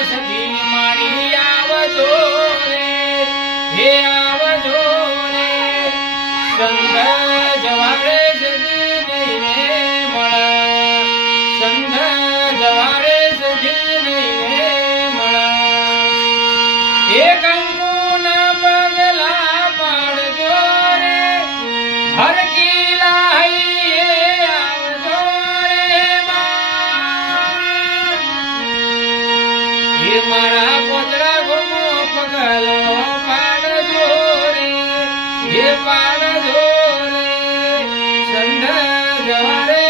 સધી મારી આવજો રે હે આવજો રે સંધ જવારે સધી નહીં રે મળા સંધ જવારે સધી નહીં રે મળા એ કંકુના પગલા પાડજો રે હર મારા પોતરા ગોમો પગલો પાડજો રે હે પાડજો રે સંધ જવારે